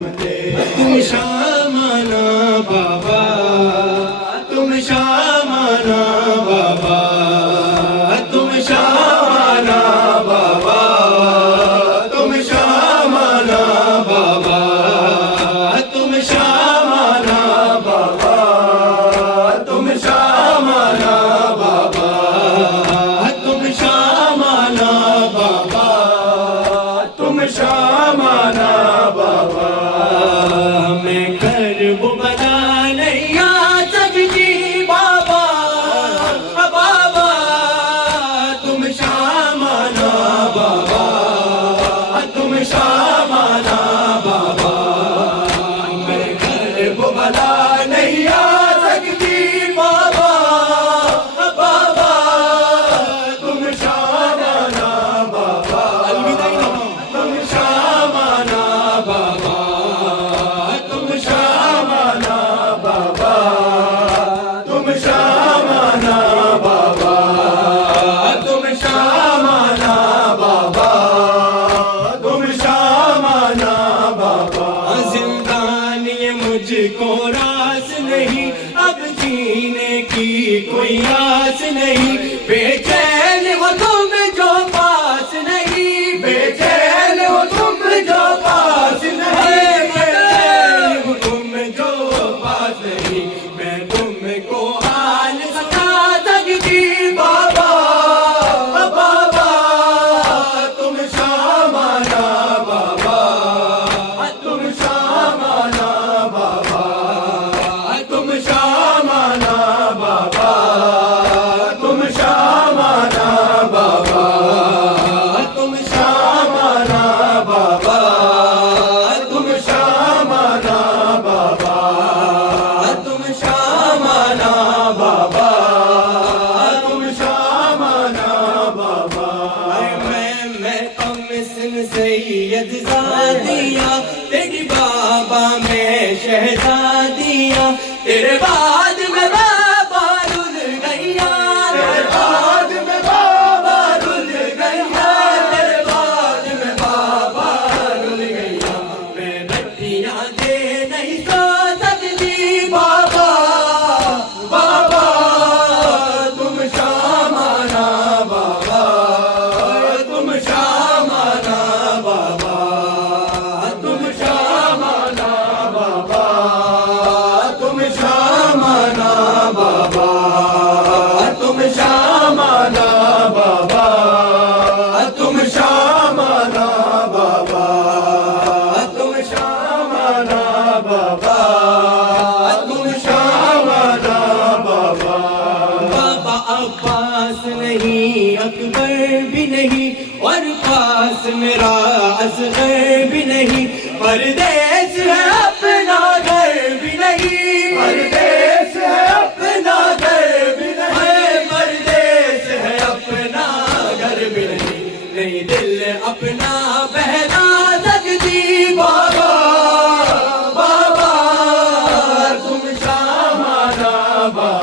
तुम शामाना बाबा, तुम शामाना बाबा, तुम शामाना बाबा, तुम शामाना बाबा, तुम शामाना बाबा, तुम शामाना बाबा, तुम शामाना बाबा, तुम शामाना बाबा। मैं कर्ब बना नहीं आ सकती बाबा, बाबा तुम शामाना बाबा, तुम शामाना बाबा। मैं कर्ब बना नहीं आ सकती बाबा, बाबा तुम शामाना बाबा, तुम शामाना बाबा, तुम शामाना बाबा, तुम शामाना बाबा, तुम शामाना बाबा, तुम शामाना बाबा। जिंदानी मुझको रास नहीं, अब जीने की कोई आस नहीं, बेचैन हो तुम जो पास नहीं, बेचैन हो तुम जो पास नहीं, बेचैन हो तुम जो पास नहीं। मैं तुमको हाल बता सकती बाबा, बाबा तुम शामाना बाबा, तुम शामाना बाबा, तुम शामाना बाबा, तुम शामाना बाबा, तुम शामाना बाबा, तुम शामाना बाबा, तुम शामाना बाबा, तुम शामाना बाबा। मैं कमिशन सैयद ज़ादिया, तेरी बाबा मैं शहज़ादिया, तेरे बाद में बाबा रुल गैया, तेरे बाद में बाबा रुल गैया, तेरे बाद में बाबा रुल गैया। मैं रट्टियां दे नहीं सो सकती बाबा, बाबा तुम शामाना बाबा, तुम शामाना बाबा, तुम शामाना बाबा, तुम शामाना बाबा, तुम शामाना बाबा, तुम शामाना बाबा, तुम शामाना बाबा, तुम शामाना बाबा। बाबा अब्बास नहीं, अकबर भी नहीं, और पास मेरा असगर भी नहीं, परदेस है अपना घर भी नहीं, परदेस है अपना घर भी नहीं, परदेस है अपना घर भी नहीं, नहीं दिल अपना बहला सकती बाबा, बाबा तुम शामाना बाबा,